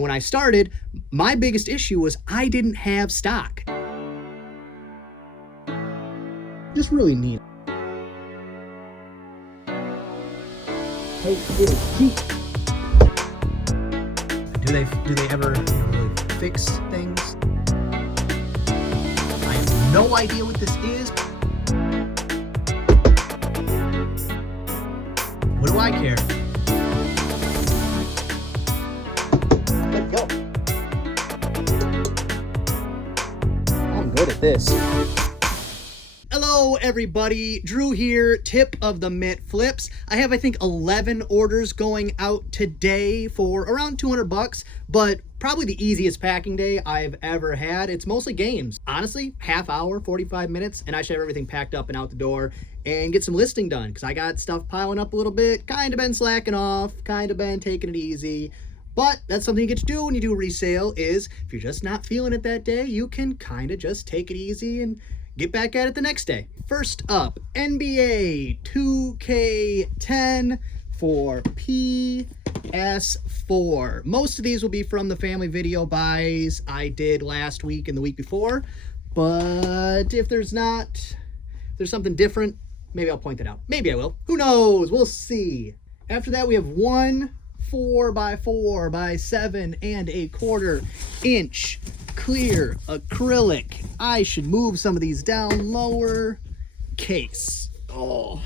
When I started, my biggest issue was I didn't have stock. Just really neat. Hey, do they ever really fix things? I have no idea what this is. What do I care? Let's go. I'm good at this. Hello everybody, Drew here, tip of the Mint Flips. I have, I think, 11 orders going out today for around 200 bucks, but probably the easiest packing day I've ever had. It's mostly games. Honestly, half hour, 45 minutes, and I should have everything packed up and out the door and get some listing done, because I got stuff piling up a little bit, kind of been slacking off, kind of been taking it easy. But that's something you get to do when you do resale, is if you're just not feeling it that day, you can kind of just take it easy and get back at it the next day. First up, NBA 2K10 for PS4. Most of these will be from the family video buys I did last week and the week before, but if there's something different, maybe I'll point that out. Maybe I will. Who knows? We'll see. After that, we have one 4x4 by 7.25 inch clear acrylic. I should move some of these down lower. Case. Oh,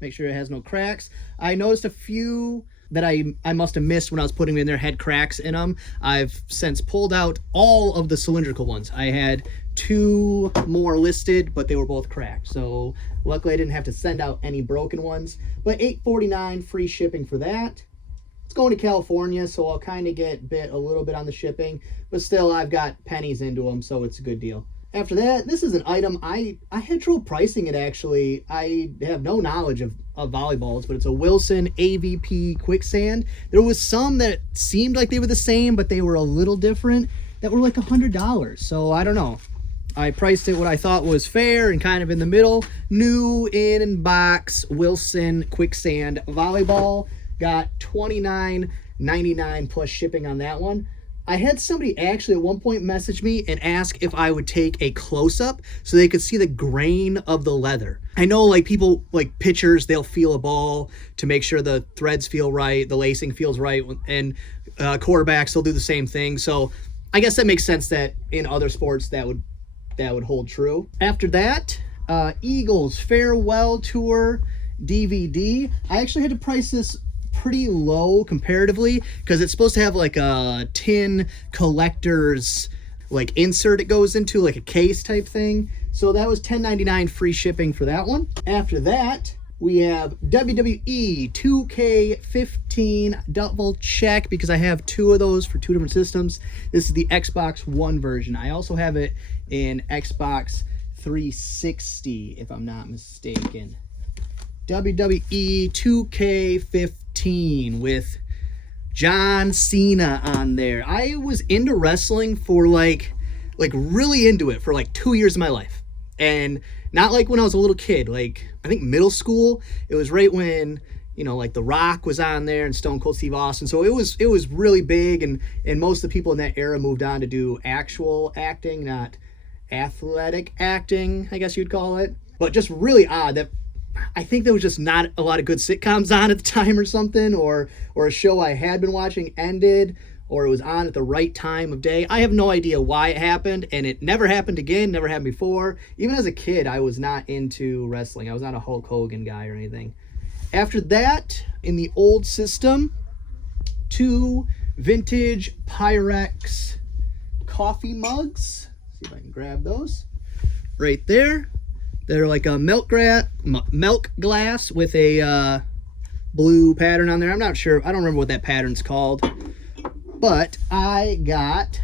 make sure it has no cracks. I noticed a few that I must have missed when I was putting them in there had cracks in them. I've since pulled out all of the cylindrical ones. I had 2 more listed, but they were both cracked. So luckily I didn't have to send out any broken ones. But $8.49 free shipping for that. It's going to California, so I'll kind of get a little bit on the shipping, but still I've got pennies into them, so it's a good deal. After that, this is an item I had trouble pricing it actually. I have no knowledge of volleyballs, but it's a Wilson AVP Quicksand. There was some that seemed like they were the same, but they were a little different, that were like $100. So I don't know. I priced it what I thought was fair and kind of in the middle. New in box Wilson Quicksand volleyball. Got $29.99 plus shipping on that one. I had somebody actually at one point message me and ask if I would take a close-up so they could see the grain of the leather. I know, like, people, like pitchers, they'll feel a ball to make sure the threads feel right, the lacing feels right, and quarterbacks, they'll do the same thing. So I guess that makes sense that in other sports that would hold true. After that, Eagles Farewell Tour DVD. I actually had to price this pretty low comparatively because it's supposed to have like a tin collector's like insert it goes into, like a case type thing. So that was $10.99 free shipping for that one. After that, we have WWE 2K15 double check because I have 2 of those for 2 different systems. This is the Xbox One version. I also have it in Xbox 360 if I'm not mistaken. WWE 2K15 with John Cena on there. I was into wrestling for like really into it for like 2 years of my life. And not like when I was a little kid, like I think middle school. It was right when, you know, like The Rock was on there and Stone Cold Steve Austin. So it was really big, and most of the people in that era moved on to do actual acting, not athletic acting, I guess you'd call it. But just really odd that I think there was just not a lot of good sitcoms on at the time or something, or a show I had been watching ended, or it was on at the right time of day. I have no idea why it happened, and it never happened again, never happened before. Even as a kid, I was not into wrestling. I was not a Hulk Hogan guy or anything. After that, in the old system, 2 vintage Pyrex coffee mugs. See if I can grab those. Right there. They're like a milk glass with a blue pattern on there. I'm not sure. I don't remember what that pattern's called. But I got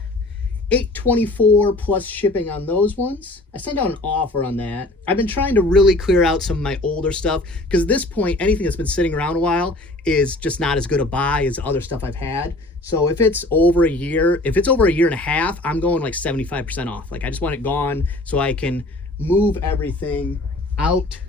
$8.24 plus shipping on those ones. I sent out an offer on that. I've been trying to really clear out some of my older stuff because at this point, anything that's been sitting around a while is just not as good a buy as other stuff I've had. So if it's over a year, if it's over a year and a half, I'm going like 75% off. Like I just want it gone so I can move everything out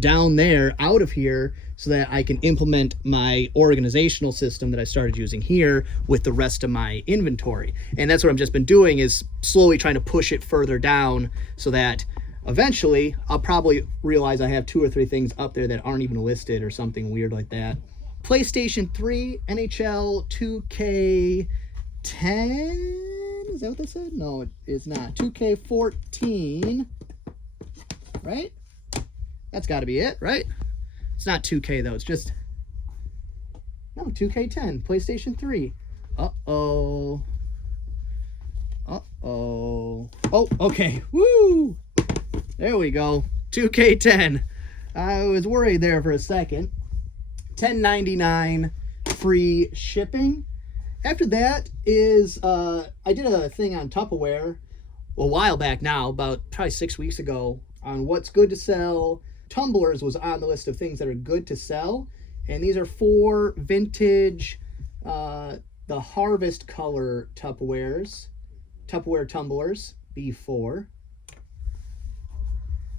down there out of here so that I can implement my organizational system that I started using here with the rest of my inventory. And that's what I've just been doing, is slowly trying to push it further down so that eventually I'll probably realize I have 2 or 3 things up there that aren't even listed or something weird like that. PlayStation 3, NHL 2K10. Is that what they said? No, it is not. 2K14. Right? That's got to be it, right? It's not 2K though. It's just, no, 2K10, PlayStation 3. Uh-oh. Uh-oh. Oh, okay. Woo! There we go. 2K10. I was worried there for a second. $10.99 free shipping. After that is, I did a thing on Tupperware a while back now, about probably 6 weeks ago, on what's good to sell. Tumblers was on the list of things that are good to sell. And these are 4 vintage, the Harvest color Tupperware tumblers, B4.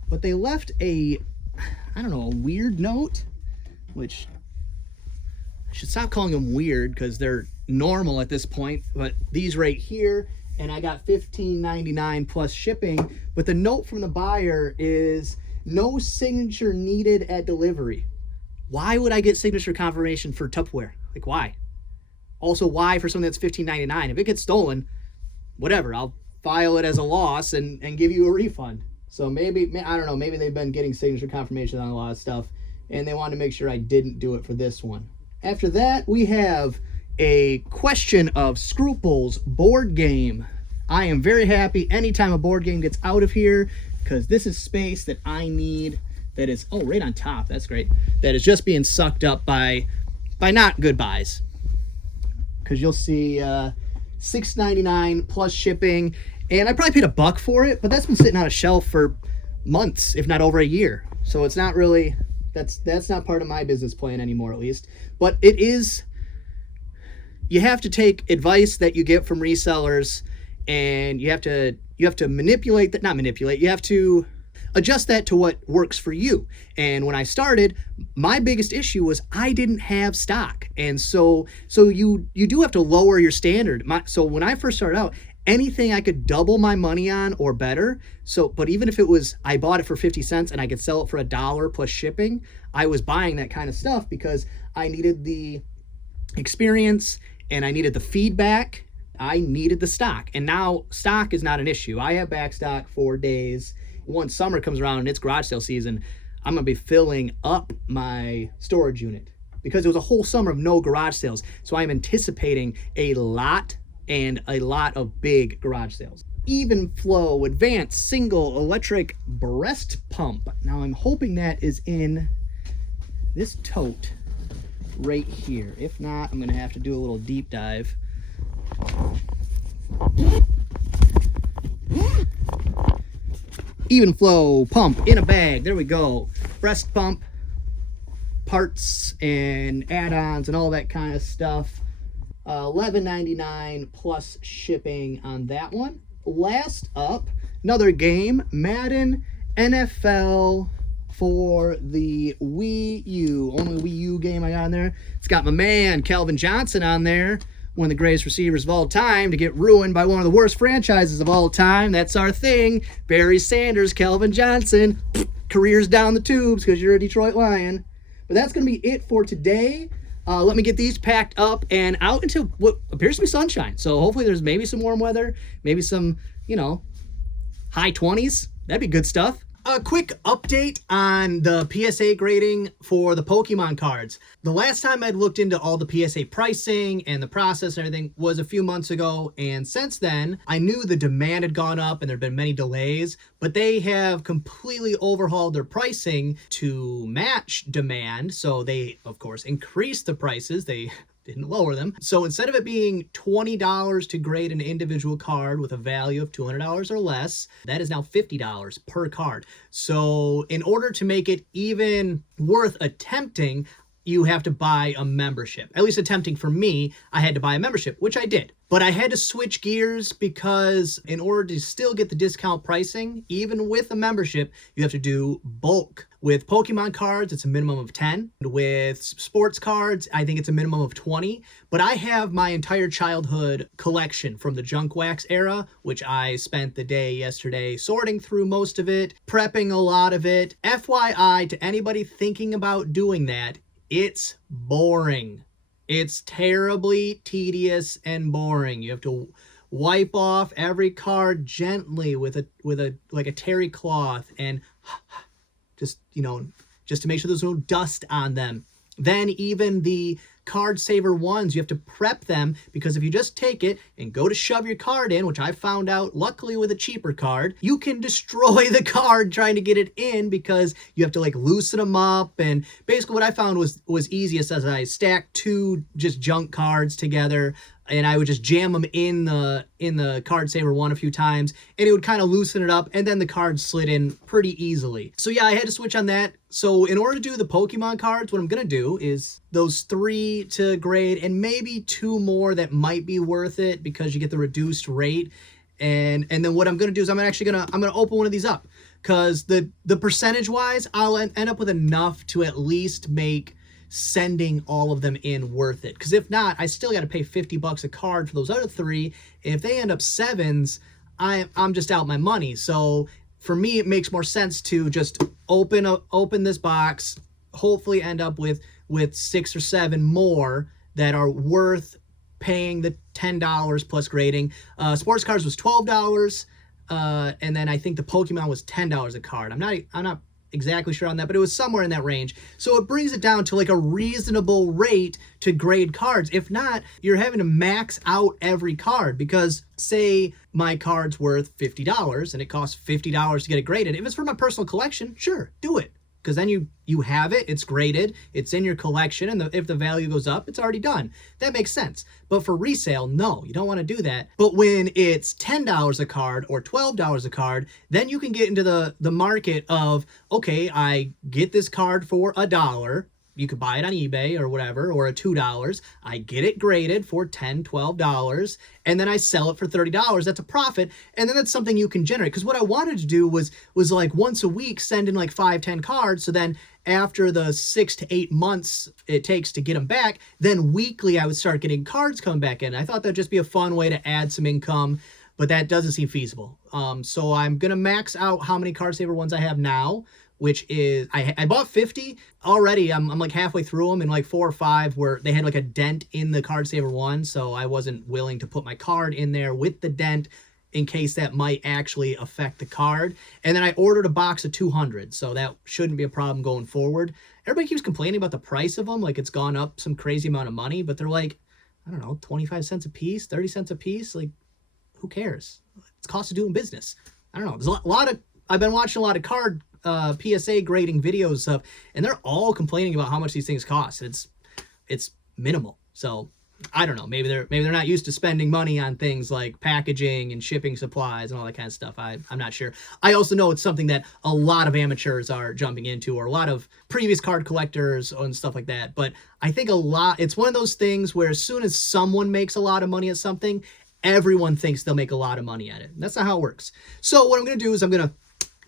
But they left a weird note, which I should stop calling them weird because they're normal at this point. But these right here, and I got $15.99 plus shipping. But the note from the buyer is no signature needed at delivery. Why would I get signature confirmation for Tupperware? Like, why? Also, why for something that's $15.99? If it gets stolen, whatever, I'll file it as a loss and give you a refund. So maybe, I don't know, maybe they've been getting signature confirmation on a lot of stuff, and they wanted to make sure I didn't do it for this one. After that, we have a Question of Scruples board game. I am very happy anytime a board game gets out of here, because this is space that I need that is, oh, right on top, that's great, that is just being sucked up by not good buys. Because you'll see $6.99 plus shipping, and I probably paid $1 for it, but that's been sitting on a shelf for months, if not over a year. So it's not really, that's not part of my business plan anymore, at least. But it is, you have to take advice that you get from resellers, and you have to manipulate that, not manipulate, you have to adjust that to what works for you. And when I started, my biggest issue was I didn't have stock. And so you do have to lower your standard. So when I first started out, anything I could double my money on or better. But even if it was, I bought it for 50 cents and I could sell it for $1 plus shipping, I was buying that kind of stuff because I needed the experience and I needed the feedback. I needed the stock. And now stock is not an issue. I have back stock for days. Once summer comes around and it's garage sale season, I'm going to be filling up my storage unit because it was a whole summer of no garage sales. So I'm anticipating a lot of big garage sales. Even Flow Advanced Single Electric Breast Pump. Now I'm hoping that is in this tote right here. If not, I'm going to have to do a little deep dive. Even Flow pump in a bag. There we go. Breast pump, parts and add-ons and all that kind of stuff. $11.99 plus shipping on that one. Last up, another game, Madden NFL for the Wii U. Only Wii U game I got on there. It's got my man Calvin Johnson on there, one of the greatest receivers of all time, to get ruined by one of the worst franchises of all time. That's our thing. Barry Sanders, Calvin Johnson, careers down the tubes because you're a Detroit Lion. But that's going to be it for today. Let me get these packed up and out into what appears to be sunshine. So hopefully there's maybe some warm weather, maybe some, high 20s. That'd be good stuff. A quick update on the PSA grading for the Pokemon cards. The last time I'd looked into all the PSA pricing and the process and everything was a few months ago, and since then I knew the demand had gone up and there had been many delays, but they have completely overhauled their pricing to match demand. So they, of course, increased the prices. They didn't lower them. So instead of it being $20 to grade an individual card with a value of $200 or less, that is now $50 per card. So in order to make it even worth attempting, you have to buy a membership. At least attempting for me, I had to buy a membership, which I did. But I had to switch gears because in order to still get the discount pricing, even with a membership, you have to do bulk With Pokemon cards, it's a minimum of 10. With sports cards, I think it's a minimum of 20. But I have my entire childhood collection from the junk wax era, which I spent the day yesterday sorting through most of it, prepping a lot of it. FYI, to anybody thinking about doing that, it's boring. It's terribly tedious and boring. You have to wipe off every card gently with a like a terry cloth and just, just to make sure there's no dust on them. Then even the card saver ones, you have to prep them, because if you just take it and go to shove your card in, which I found out luckily with a cheaper card, you can destroy the card trying to get it in, because you have to like loosen them up. And basically what I found was easiest as I stacked two just junk cards together, and I would just jam them in the card saver one a few times, and it would kind of loosen it up, and then the cards slid in pretty easily. So yeah, I had to switch on that. So in order to do the Pokemon cards, what I'm gonna do is those 3 to grade, and maybe 2 more that might be worth it because you get the reduced rate. And then what I'm gonna do is I'm gonna open one of these up, because the percentage wise, I'll end up with enough to at least make sending all of them in worth it. Because if not, I still got to pay $50 a card for those other 3. And if they end up 7s, I'm just out my money. So for me, it makes more sense to just open this box, hopefully end up with 6 or 7 more that are worth paying the $10 plus grading. Sports cards was $12, and then I think the Pokemon was $10 a card. I'm not exactly sure on that, but it was somewhere in that range. So it brings it down to like a reasonable rate to grade cards. If not, you're having to max out every card, because say my card's worth $50 and it costs $50 to get it graded. If it's for my personal collection, sure, do it. Because then you have it, it's graded, it's in your collection, and if the value goes up, it's already done. That makes sense. But for resale, no, you don't want to do that. But when it's $10 a card or $12 a card, then you can get into the market of, okay, I get this card for $1. You could buy it on eBay or whatever, or a $2. I get it graded for $10, $12, and then I sell it for $30. That's a profit, and then that's something you can generate. Because what I wanted to do was like once a week send in like 5, 10 cards, so then after the 6 to 8 months it takes to get them back, then weekly I would start getting cards coming back in. I thought that'd just be a fun way to add some income, but that doesn't seem feasible. So I'm gonna max out how many card saver ones I have now, which is, I bought 50 already. I'm like halfway through them, and like 4 or 5 where they had like a dent in the card saver one, so I wasn't willing to put my card in there with the dent in case that might actually affect the card. And then I ordered a box of 200, so that shouldn't be a problem going forward. Everybody keeps complaining about the price of them, like it's gone up some crazy amount of money, but they're like, I don't know, 25 cents a piece, 30 cents a piece. Like, who cares? It's cost of doing business. I don't know. There's a lot of, I've been watching a lot of card PSA grading videos up, and they're all complaining about how much these things cost. It's minimal. So I don't know. Maybe they're not used to spending money on things like packaging and shipping supplies and all that kind of stuff. I'm not sure. I also know it's something that a lot of amateurs are jumping into, or a lot of previous card collectors and stuff like that. But I think it's one of those things where as soon as someone makes a lot of money at something, everyone thinks they'll make a lot of money at it. That's not how it works. So what I'm going to do is I'm going to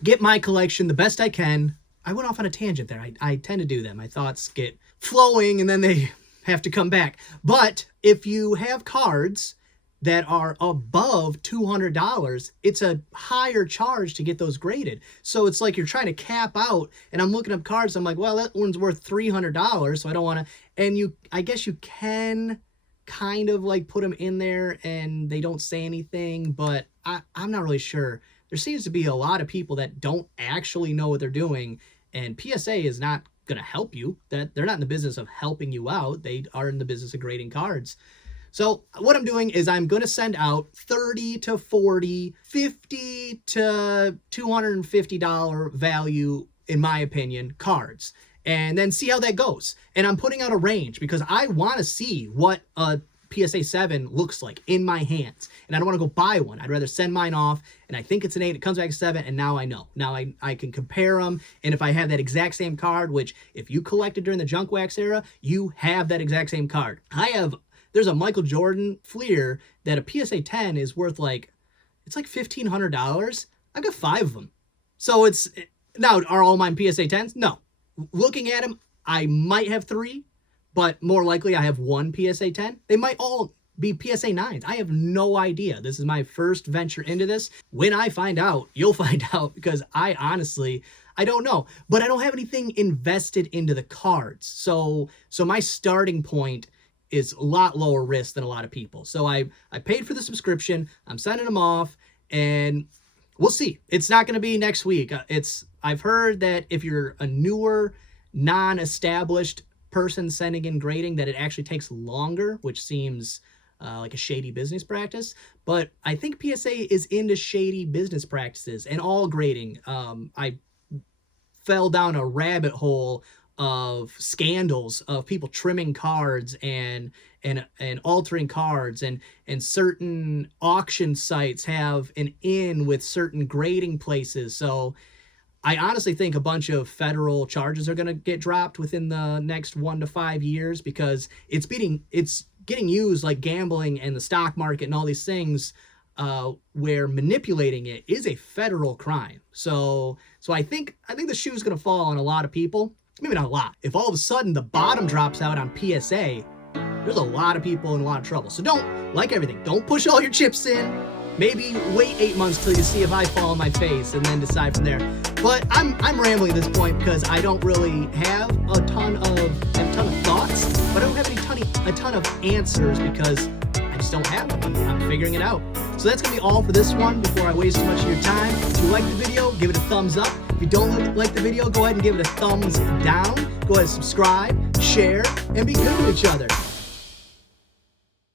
get my collection the best I can. I went off on a tangent there. I tend to do that. My thoughts get flowing and then they have to come back. But if you have cards that are above $200, it's a higher charge to get those graded. So it's like you're trying to cap out, and I'm looking up cards. I'm like, well, that one's worth $300, so I don't want to. And I guess you can kind of like put them in there and they don't say anything, but I'm not really sure. There seems to be a lot of people that don't actually know what they're doing, and PSA is not going to help you. That they're not in the business of helping you out. They are in the business of grading cards. So what I'm doing is I'm going to send out 30 to 40, 50 to $250 value, in my opinion, cards, and then see how that goes. And I'm putting out a range because I want to see what a PSA 7 looks like in my hands, and I don't want to go buy one. I'd rather send mine off, and I think it's an 8, it comes back a 7, and now I know. Now I can compare them, and if I have that exact same card, which if you collected during the junk wax era, you have that exact same card. There's a Michael Jordan Fleer that a PSA 10 is worth it's like $1,500. I've got 5 of them. So Now, are all mine PSA 10s? No. Looking at them, I might have 3, but more likely I have 1 PSA 10. They might all be PSA 9s. I have no idea. This is my first venture into this. When I find out, you'll find out, because I honestly, I don't know. But I don't have anything invested into the cards. So my starting point is a lot lower risk than a lot of people. So I paid for the subscription. I'm sending them off, and we'll see. It's not going to be next week. I've heard that if you're a newer, non-established person sending in grading, that it actually takes longer, which seems like a shady business practice. But I think PSA is into shady business practices and all grading. I fell down a rabbit hole of scandals of people trimming cards and altering cards, and certain auction sites have an in with certain grading places. So I honestly think a bunch of federal charges are going to get dropped within the next 1 to 5 years, because it's getting used like gambling and the stock market and all these things, where manipulating it is a federal crime. So I think the shoe's going to fall on a lot of people. Maybe not a lot. If all of a sudden the bottom drops out on PSA, there's a lot of people in a lot of trouble. So don't, like everything, don't push all your chips in. Maybe wait 8 months till you see if I fall on my face, and then decide from there. But I'm rambling at this point because I don't really have a ton of thoughts, but I don't have a ton of answers, because I just don't have them. I'm figuring it out. So that's gonna be all for this one before I waste too much of your time. If you like the video, give it a thumbs up. If you don't like the video, go ahead and give it a thumbs down. Go ahead and subscribe, share, and be good with each other.